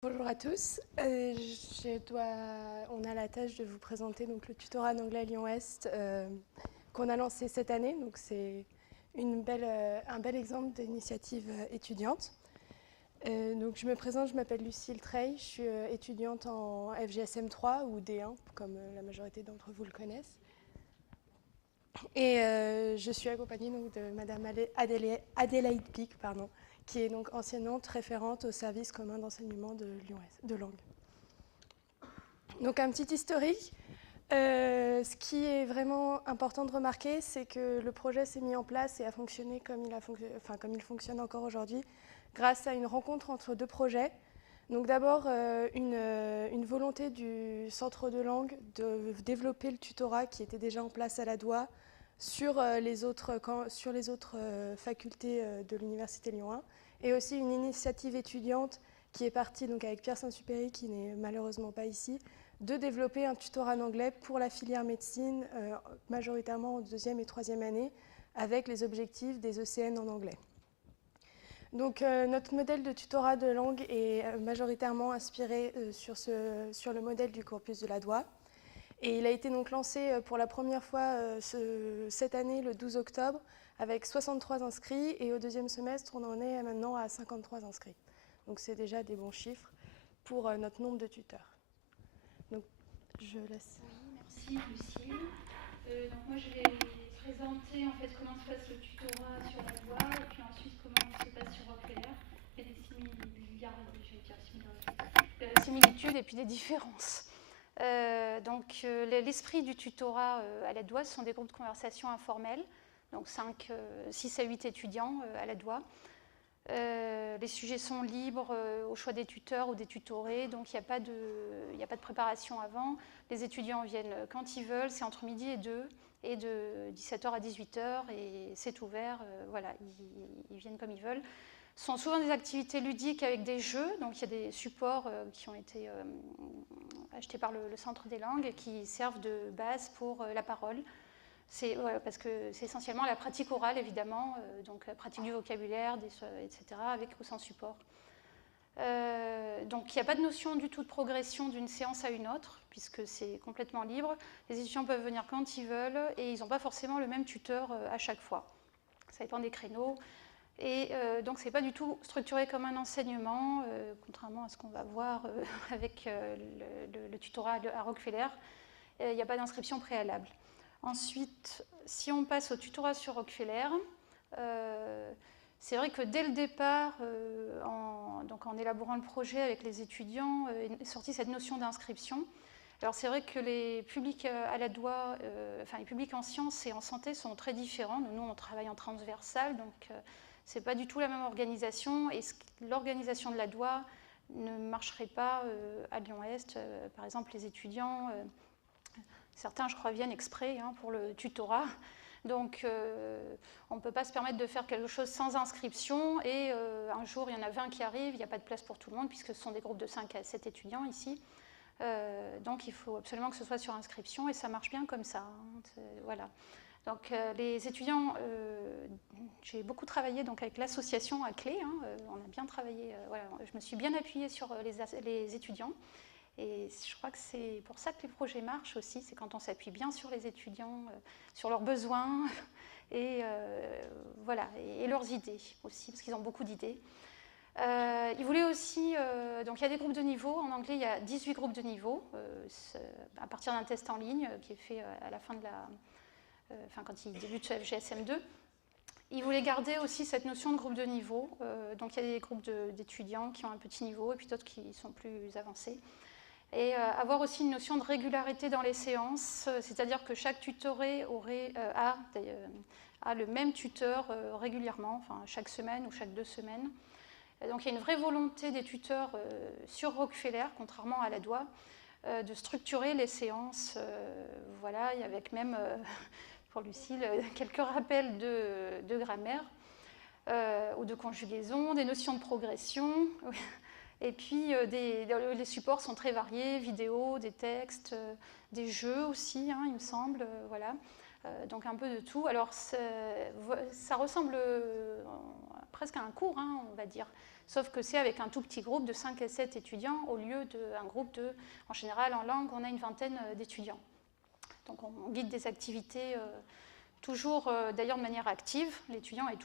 Bonjour à tous. On a la tâche de vous présenter donc, le tutorat en anglais Lyon-Est qu'on a lancé cette année. Donc c'est un bel exemple d'initiative étudiante. Donc je me présente, je m'appelle Lucille Trey, je suis étudiante en FGSM 3 ou D1 comme la majorité d'entre vous le connaissent. Et je suis accompagnée donc, de Madame Adélaïde Pic, qui est donc enseignante référente au service commun d'enseignement de Lyon-Est, de langue. Donc un petit historique. Ce qui est vraiment important de remarquer, c'est que le projet s'est mis en place et a fonctionné comme il fonctionne encore aujourd'hui, grâce à une rencontre entre deux projets. Donc d'abord, une volonté du centre de langue de développer le tutorat qui était déjà en place à la DOA sur les autres facultés de l'Université Lyon 1, et aussi une initiative étudiante qui est partie donc, avec Pierre Saint-Supéry, qui n'est malheureusement pas ici, de développer un tutorat en anglais pour la filière médecine, majoritairement en deuxième et troisième année, avec les objectifs des ECN en anglais. Donc notre modèle de tutorat de langue est majoritairement inspiré sur le modèle du corpus de la DOA. Et il a été donc lancé pour la première fois cette année, le 12 octobre, avec 63 inscrits. Et au deuxième semestre, on en est maintenant à 53 inscrits. Donc c'est déjà des bons chiffres pour notre nombre de tuteurs. Donc je laisse. Oui, merci Lucille. Donc moi je vais présenter en fait comment se passe le tutorat sur la DOA et puis ensuite comment se passe sur Rockefeller. Il y a des similitudes et puis des différences. L'esprit du tutorat à la DOA, ce sont des groupes de conversation informels, donc 6 à 8 étudiants à la DOA. Les sujets sont libres au choix des tuteurs ou des tutorés, donc il n'y a pas de préparation avant. Les étudiants viennent quand ils veulent, c'est entre midi et 2, et de 17h à 18h, et c'est ouvert, voilà, ils viennent comme ils veulent. Ce sont souvent des activités ludiques avec des jeux, donc il y a des supports qui ont été achetés par le Centre des langues et qui servent de base pour la parole. Voilà, parce que c'est essentiellement la pratique orale, évidemment, donc la pratique du vocabulaire, etc., avec ou sans support. Donc il n'y a pas de notion du tout de progression d'une séance à une autre, puisque c'est complètement libre. Les étudiants peuvent venir quand ils veulent et ils n'ont pas forcément le même tuteur à chaque fois. Ça dépend des créneaux. Et donc, ce n'est pas du tout structuré comme un enseignement, contrairement à ce qu'on va voir avec le tutorat à Rockefeller. Il n'y a pas d'inscription préalable. Ensuite, si on passe au tutorat sur Rockefeller, c'est vrai que dès le départ, en élaborant le projet avec les étudiants, est sortie cette notion d'inscription. Alors c'est vrai que les publics à la DOA, les publics en sciences et en santé sont très différents. Nous, on travaille en transversal, donc c'est pas du tout la même organisation. Et l'organisation de la DOA ne marcherait pas à Lyon-Est. Par exemple, les étudiants, certains, je crois, viennent exprès pour le tutorat. Donc, on ne peut pas se permettre de faire quelque chose sans inscription. Et un jour, il y en a 20 qui arrivent, il n'y a pas de place pour tout le monde, puisque ce sont des groupes de 5 à 7 étudiants ici. Donc, il faut absolument que ce soit sur inscription, et ça marche bien comme ça. Voilà. Donc, les étudiants, j'ai beaucoup travaillé donc, avec l'association à Clé. On a bien travaillé. Voilà, je me suis bien appuyée sur les étudiants. Et je crois que c'est pour ça que les projets marchent aussi, c'est quand on s'appuie bien sur les étudiants, sur leurs besoins et, voilà, et leurs idées aussi, parce qu'ils ont beaucoup d'idées. Ils voulaient aussi, donc il y a des groupes de niveau, en anglais il y a 18 groupes de niveau, à partir d'un test en ligne qui est fait à la fin de quand ils débutent sur FGSM 2. Ils voulaient garder aussi cette notion de groupe de niveau, donc il y a des groupes d'étudiants qui ont un petit niveau et puis d'autres qui sont plus avancés. Et avoir aussi une notion de régularité dans les séances, c'est-à-dire que chaque tutoré a le même tuteur régulièrement, enfin chaque semaine ou chaque 2 semaines. Donc il y a une vraie volonté des tuteurs sur Rockefeller, contrairement à la DOA, de structurer les séances, voilà, et avec même, pour Lucille, quelques rappels de grammaire ou de conjugaison, des notions de progression. Et puis, les supports sont très variés, vidéos, des textes, des jeux aussi, il me semble, voilà. Donc un peu de tout. Alors, ça ressemble presque à un cours, on va dire. sauf que c'est avec un tout petit groupe de 5 à 7 étudiants au lieu d'un groupe de, en général en langue, on a une vingtaine d'étudiants. Donc on guide des activités toujours d'ailleurs de manière active. L'étudiant est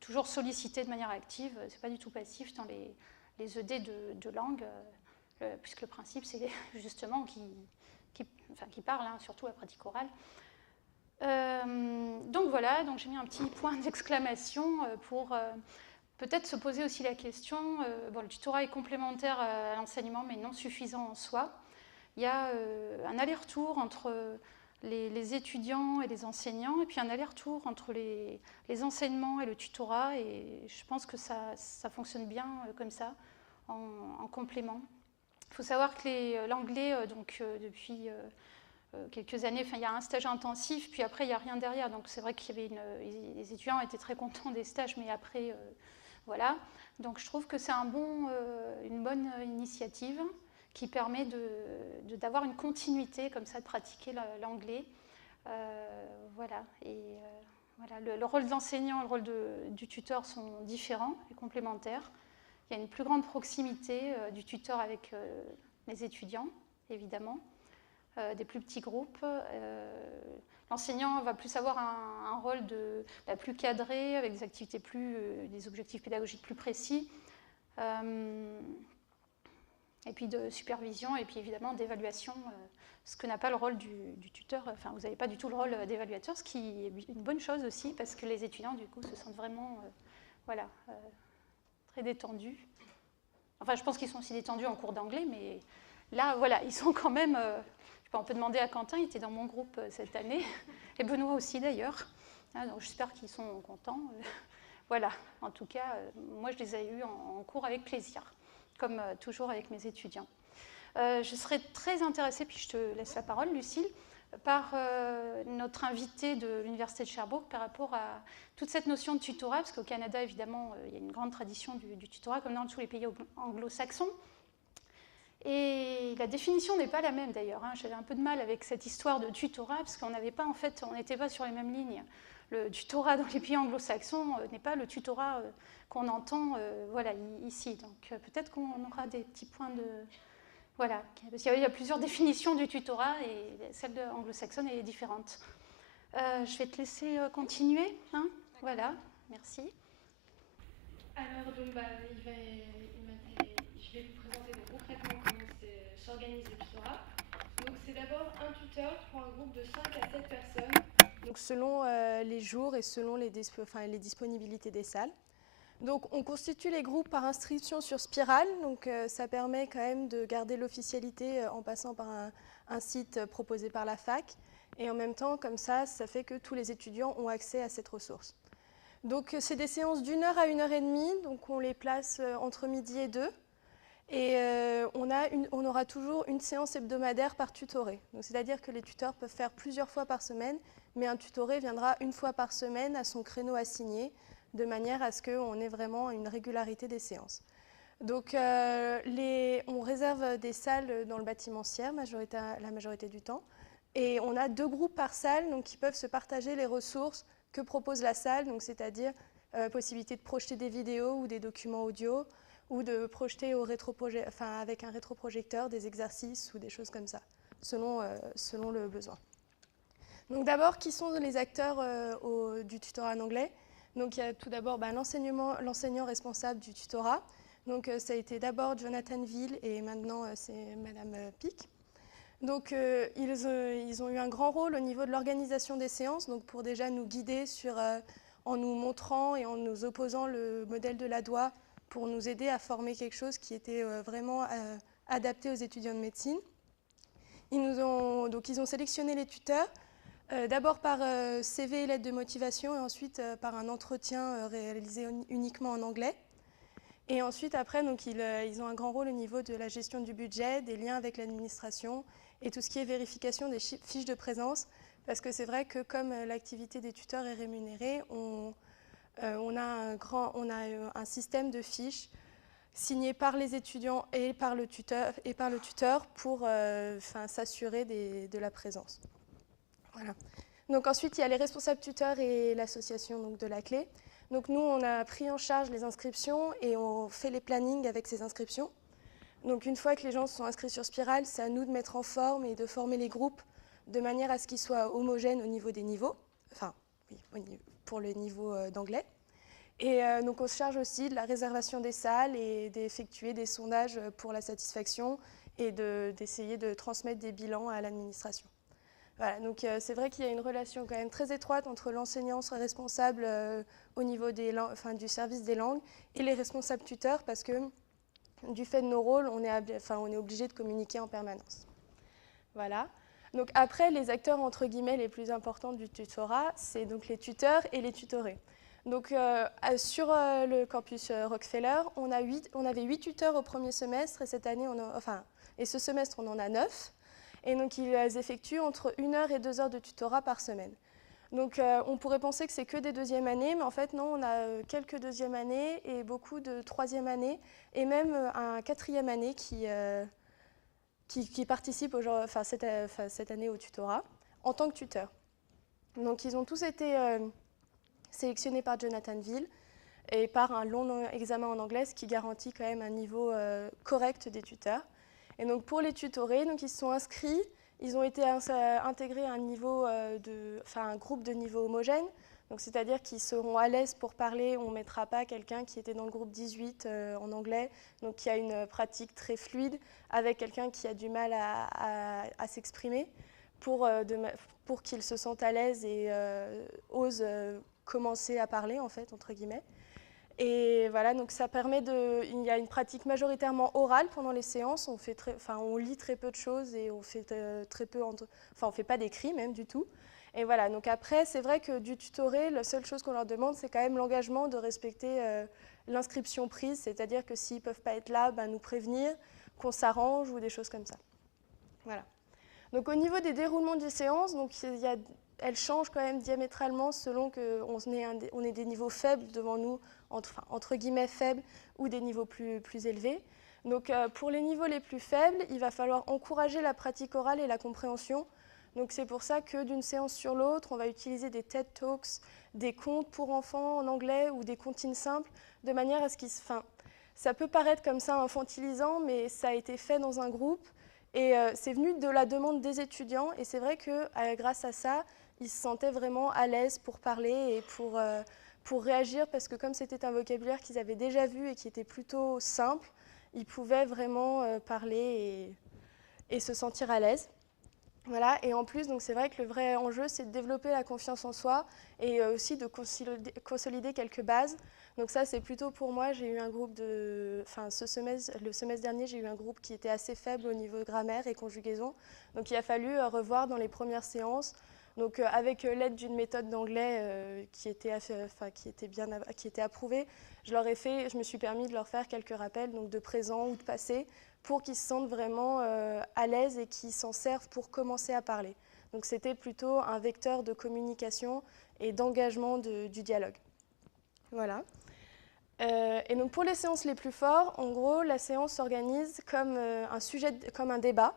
toujours sollicité de manière active, c'est pas du tout passif dans les ED de langue, puisque le principe c'est justement qu'il parle, hein, surtout la pratique orale. Donc voilà, donc j'ai mis un petit point d'exclamation pour peut-être se poser aussi la question, bon, le tutorat est complémentaire à l'enseignement mais non suffisant en soi. Il y a un aller-retour entre les étudiants et les enseignants, et puis un aller-retour entre les enseignements et le tutorat, et je pense que ça fonctionne bien comme ça, en complément. Il faut savoir que l'anglais, depuis quelques années, il y a un stage intensif, puis après il n'y a rien derrière, donc c'est vrai qu'il y avait les étudiants étaient très contents des stages, mais après, voilà. Donc je trouve que c'est une bonne initiative qui permet d'avoir une continuité comme ça, de pratiquer l'anglais. Voilà. Et voilà, le rôle de l'enseignant et le rôle du tuteur sont différents et complémentaires. Il y a une plus grande proximité du tuteur avec les étudiants, évidemment, des plus petits groupes. L'enseignant va plus avoir un rôle plus cadré, avec des activités des objectifs pédagogiques plus précis. Et puis de supervision, et puis évidemment d'évaluation, ce que n'a pas le rôle du tuteur. Enfin, vous n'avez pas du tout le rôle d'évaluateur, ce qui est une bonne chose aussi, parce que les étudiants, du coup, se sentent vraiment très détendus. Enfin, je pense qu'ils sont aussi détendus en cours d'anglais, mais là, voilà, ils sont quand même... on peut demander à Quentin, il était dans mon groupe cette année, et Benoît aussi d'ailleurs. Donc j'espère qu'ils sont contents. Voilà, en tout cas, moi je les ai eus en cours avec plaisir, comme toujours avec mes étudiants. Je serais très intéressée, puis je te laisse la parole, Lucille, par notre invité de l'Université de Sherbrooke par rapport à toute cette notion de tutorat, parce qu'au Canada, évidemment, il y a une grande tradition du tutorat, comme dans tous les pays anglo-saxons. Et la définition n'est pas la même d'ailleurs. J'avais un peu de mal avec cette histoire de tutorat, parce qu'on n'était pas sur les mêmes lignes. Le tutorat dans les pays anglo-saxons n'est pas le tutorat qu'on entend ici. Donc peut-être qu'on aura des petits points de... Voilà, parce qu'il y a plusieurs définitions du tutorat et celle anglo-saxonne est différente. Je vais te laisser continuer. Voilà, merci. Alors, donc, je vais vous présenter concrètement comment s'organise le tutorat. Donc, c'est d'abord un tuteur pour un groupe de 5 à 7 personnes. Donc, selon les jours et selon les disponibilités des salles. Donc, on constitue les groupes par inscription sur Spiral. Donc, ça permet quand même de garder l'officialité en passant par un site proposé par la fac. Et en même temps, comme ça fait que tous les étudiants ont accès à cette ressource. Donc, c'est des séances d'1 heure à 1 heure et demie. Donc, on les place entre midi et 2. Et on aura toujours une séance hebdomadaire par tutoré. Donc, c'est-à-dire que les tuteurs peuvent faire plusieurs fois par semaine, mais un tutoré viendra une fois par semaine à son créneau assigné, de manière à ce qu'on ait vraiment une régularité des séances. Donc, on réserve des salles dans le bâtiment Sierre la majorité du temps. Et on a 2 groupes par salle, donc, qui peuvent se partager les ressources que propose la salle, donc, c'est-à-dire possibilité de projeter des vidéos ou des documents audio, ou de projeter avec un rétroprojecteur des exercices ou des choses comme ça, selon le besoin. Donc d'abord, qui sont les acteurs du tutorat en anglais? Donc il y a tout d'abord l'enseignant responsable du tutorat. Donc ça a été d'abord Jonathan Ville et maintenant c'est Madame Pic. Donc ils ont eu un grand rôle au niveau de l'organisation des séances, donc pour déjà nous guider en nous montrant et en nous opposant le modèle de la DOA pour nous aider à former quelque chose qui était vraiment adapté aux étudiants de médecine. Ils ont sélectionné les tuteurs, d'abord par CV et lettre de motivation, et ensuite par un entretien réalisé uniquement en anglais. Et ensuite, après, donc, ils ont un grand rôle au niveau de la gestion du budget, des liens avec l'administration et tout ce qui est vérification des fiches de présence, parce que c'est vrai que comme l'activité des tuteurs est rémunérée, on a un système de fiches signées par les étudiants et par le tuteur pour s'assurer de la présence. Voilà. Donc ensuite, il y a les responsables tuteurs et l'association de la clé. Donc nous, on a pris en charge les inscriptions et on fait les plannings avec ces inscriptions. Donc une fois que les gens sont inscrits sur Spiral, c'est à nous de mettre en forme et de former les groupes de manière à ce qu'ils soient homogènes au niveau des niveaux, enfin oui, pour le niveau d'anglais. Et donc on se charge aussi de la réservation des salles et d'effectuer des sondages pour la satisfaction et d'essayer de transmettre des bilans à l'administration. Voilà, donc c'est vrai qu'il y a une relation quand même très étroite entre l'enseignant responsable au niveau du service des langues et les responsables tuteurs parce que du fait de nos rôles, on est obligé de communiquer en permanence. Voilà. Donc après, les acteurs entre guillemets les plus importants du tutorat, c'est donc les tuteurs et les tutorés. Donc sur le campus Rockefeller, on avait 8 tuteurs au premier semestre et cette année, et ce semestre, on en a 9. Et donc ils effectuent entre 1 heure et 2 heures de tutorat par semaine. Donc on pourrait penser que c'est que des deuxièmes années, mais en fait non, on a quelques deuxièmes années et beaucoup de troisième année et même un quatrième année qui participe cette année au tutorat en tant que tuteur. Donc ils ont tous été sélectionnés par Jonathan Ville et par un long examen en anglais, ce qui garantit quand même un niveau correct des tuteurs. Et donc pour les tutorés, donc ils se sont inscrits. Ils ont été intégrés à un groupe de niveau homogène, c'est-à-dire qu'ils seront à l'aise pour parler. On ne mettra pas quelqu'un qui était dans le groupe 18 en anglais, donc qui a une pratique très fluide, avec quelqu'un qui a du mal à s'exprimer, pour qu'ils se sentent à l'aise et osent commencer à parler, en fait, entre guillemets. Et voilà, donc ça permet il y a une pratique majoritairement orale pendant les séances. On lit très peu de choses et on fait on fait pas d'écrit même du tout. Et voilà, donc après, c'est vrai que du tutoré, la seule chose qu'on leur demande, c'est quand même l'engagement de respecter l'inscription prise, c'est-à-dire que s'ils peuvent pas être là, nous prévenir, qu'on s'arrange ou des choses comme ça. Voilà. Donc au niveau des déroulements des séances, elles changent quand même diamétralement selon qu'on ait des niveaux faibles devant nous, entre guillemets faibles, ou des niveaux plus élevés. Donc pour les niveaux les plus faibles, il va falloir encourager la pratique orale et la compréhension. Donc c'est pour ça que d'une séance sur l'autre, on va utiliser des TED Talks, des contes pour enfants en anglais ou des comptines simples, de manière à ce qu'ils ça peut paraître comme ça infantilisant, mais ça a été fait dans un groupe. Et c'est venu de la demande des étudiants. Et c'est vrai que grâce à ça, ils se sentaient vraiment à l'aise pour parler et pour réagir. Parce que comme c'était un vocabulaire qu'ils avaient déjà vu et qui était plutôt simple, ils pouvaient vraiment parler et se sentir à l'aise. Voilà. Et en plus, donc c'est vrai que le vrai enjeu, c'est de développer la confiance en soi et aussi de consolider quelques bases. Donc ça, c'est plutôt pour moi. J'ai eu un groupe le semestre dernier, j'ai eu un groupe qui était assez faible au niveau de grammaire et conjugaison. Donc il a fallu revoir dans les premières séances. Donc avec l'aide d'une méthode d'anglais qui était approuvée, je me suis permis de leur faire quelques rappels donc de présent ou de passé pour qu'ils se sentent vraiment à l'aise et qu'ils s'en servent pour commencer à parler. Donc c'était plutôt un vecteur de communication et d'engagement du dialogue. Voilà. Et donc pour les séances les plus fortes, en gros, la séance s'organise comme comme un débat.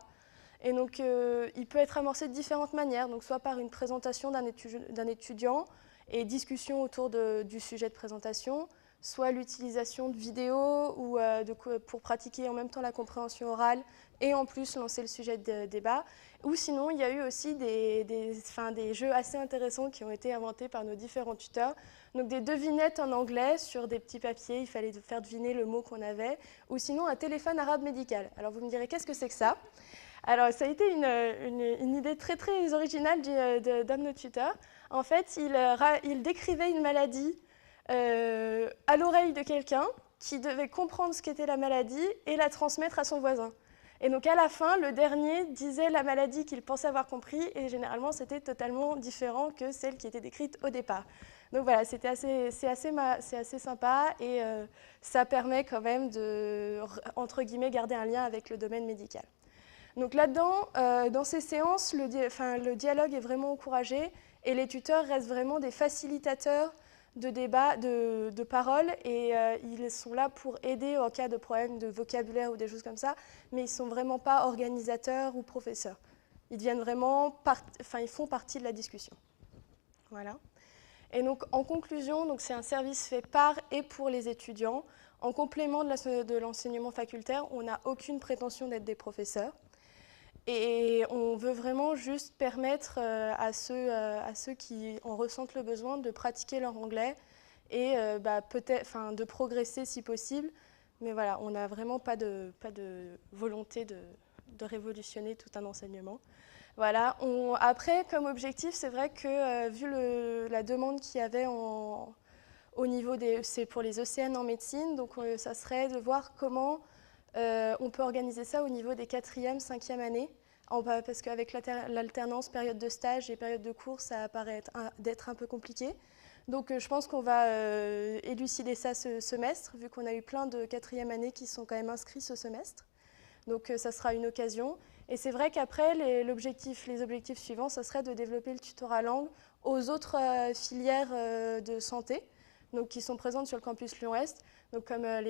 Et donc il peut être amorcé de différentes manières, donc soit par une présentation d'un étudiant et discussion autour du sujet de présentation, soit l'utilisation de vidéos pour pratiquer en même temps la compréhension orale et en plus lancer le sujet de débat. Ou sinon, il y a eu aussi des jeux assez intéressants qui ont été inventés par nos différents tuteurs. Donc des devinettes en anglais sur des petits papiers, il fallait faire deviner le mot qu'on avait, ou sinon un téléphone arabe médical. Alors vous me direz, qu'est-ce que c'est que ça ? Alors ça a été une idée très très originale d'un de nos tuteurs. En fait, il décrivait une maladie à l'oreille de quelqu'un qui devait comprendre ce qu'était la maladie et la transmettre à son voisin. Et donc à la fin, le dernier disait la maladie qu'il pensait avoir compris et généralement c'était totalement différent que celle qui était décrite au départ. Donc voilà, c'est assez sympa et ça permet quand même de, entre guillemets, garder un lien avec le domaine médical. Donc là-dedans, dans ces séances, le dialogue est vraiment encouragé et les tuteurs restent vraiment des facilitateurs de débat, de parole et ils sont là pour aider en cas de problème de vocabulaire ou des choses comme ça, mais ils ne sont vraiment pas organisateurs ou professeurs. Ils deviennent vraiment ils font partie de la discussion. Voilà. Et donc, en conclusion, c'est un service fait par et pour les étudiants. En complément de l'enseignement facultaire, on n'a aucune prétention d'être des professeurs. Et on veut vraiment juste permettre à ceux qui en ressentent le besoin de pratiquer leur anglais et peut-être, de progresser si possible. Mais voilà, on n'a vraiment pas de volonté de révolutionner tout un enseignement. Voilà. Après, comme objectif, c'est vrai que vu la demande qu'il y avait au niveau c'est pour les ECN en médecine, donc ça serait de voir comment on peut organiser ça au niveau des 4e, 5e années, parce qu'avec l'alternance période de stage et période de cours, ça apparaît d'être un peu compliqué. Donc je pense qu'on va élucider ça ce semestre, vu qu'on a eu plein de 4e années qui sont quand même inscrits ce semestre. Donc ça sera une occasion. Et c'est vrai qu'après, les objectifs suivants, ça serait de développer le tutorat langue aux autres filières de santé, donc qui sont présentes sur le campus Lyon-Est, donc comme la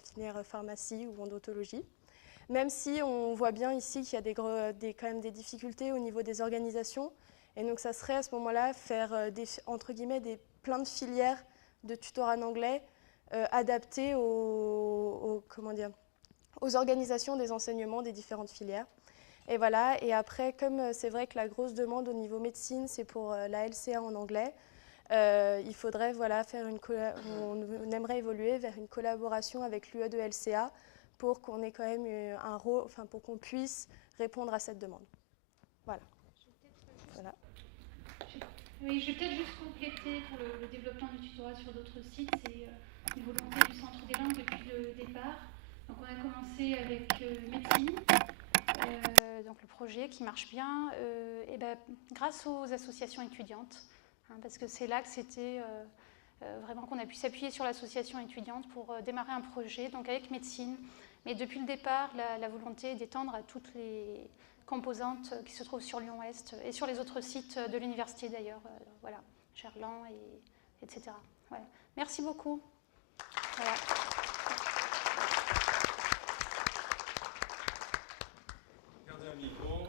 filière pharmacie ou odontologie. Même si on voit bien ici qu'il y a quand même des difficultés au niveau des organisations. Et donc ça serait à ce moment-là faire entre guillemets plein de filières de tutorat en anglais adaptées aux organisations des enseignements des différentes filières. Et voilà, et après, comme c'est vrai que la grosse demande au niveau médecine, c'est pour la LCA en anglais, il faudrait on aimerait évoluer vers une collaboration avec l'UE de LCA pour qu'on ait quand même un rôle, pour qu'on puisse répondre à cette demande. Voilà. Oui, je vais peut-être juste compléter pour le développement du tutorat sur d'autres sites. C'est une volonté du Centre des langues depuis le départ. Donc on a commencé avec médecine, donc le projet qui marche bien, grâce aux associations étudiantes, parce que c'est là que c'était vraiment qu'on a pu s'appuyer sur l'association étudiante pour démarrer un projet, donc avec médecine. Mais depuis le départ, la volonté est d'étendre à toutes les composantes qui se trouvent sur Lyon-Est et sur les autres sites de l'université d'ailleurs, voilà, Gerland, etc. Ouais. Merci beaucoup. Voilà. Gardez un micro.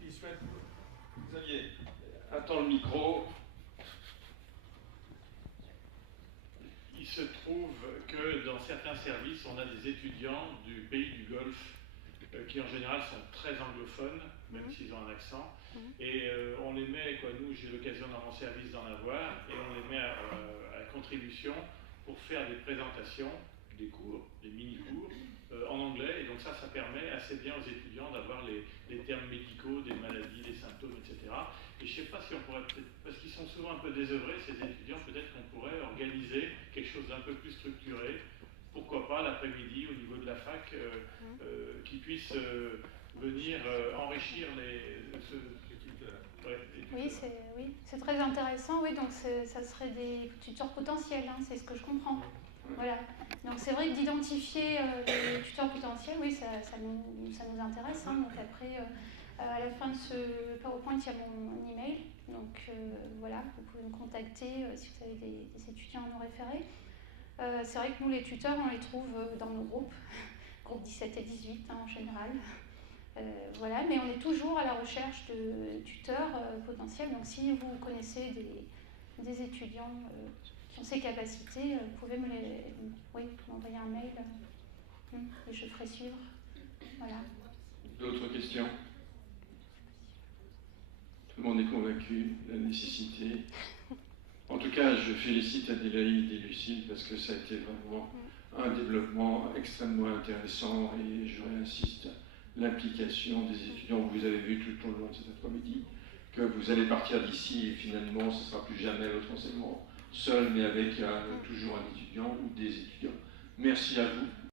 Qui souhaite? Xavier, attends le micro. Il se trouve que dans certains services, on a des étudiants du pays du Golfe qui en général sont très anglophones, même s'ils ont un accent. Et on les met, nous j'ai l'occasion dans mon service d'en avoir, et on les met à contribution pour faire des présentations, des cours, des mini-cours en anglais. Et donc ça permet assez bien aux étudiants d'avoir les termes médicaux, des maladies, des symptômes, etc. Et je ne sais pas si on pourrait peut-être, parce qu'ils sont souvent un peu désœuvrés, ces étudiants, peut-être qu'on pourrait organiser quelque chose d'un peu plus structuré, pourquoi pas l'après-midi au niveau de la fac, qui puisse venir enrichir Oui, c'est très intéressant. Oui, donc ça serait des tuteurs potentiels, c'est ce que je comprends. Voilà. Donc c'est vrai que d'identifier les tuteurs potentiels, oui, ça nous intéresse. Donc après, à la fin de ce PowerPoint, il y a mon email. Donc voilà, vous pouvez me contacter si vous avez des étudiants à nous référer. C'est vrai que nous, les tuteurs, on les trouve dans nos groupes, groupes 17 et 18 en général. Voilà, mais on est toujours à la recherche de tuteurs potentiels. Donc si vous connaissez des étudiants qui ont ces capacités, vous pouvez m'envoyer un mail et je ferai suivre. Voilà. D'autres questions? Tout le monde est convaincu de la nécessité. En tout cas, je félicite Adélaïde et Lucille parce que ça a été vraiment un développement extrêmement intéressant et je réinsiste, l'implication des étudiants que vous avez vu tout au long de cet après-midi, que vous allez partir d'ici et finalement ce ne sera plus jamais votre enseignement seul mais avec toujours un étudiant ou des étudiants. Merci à vous.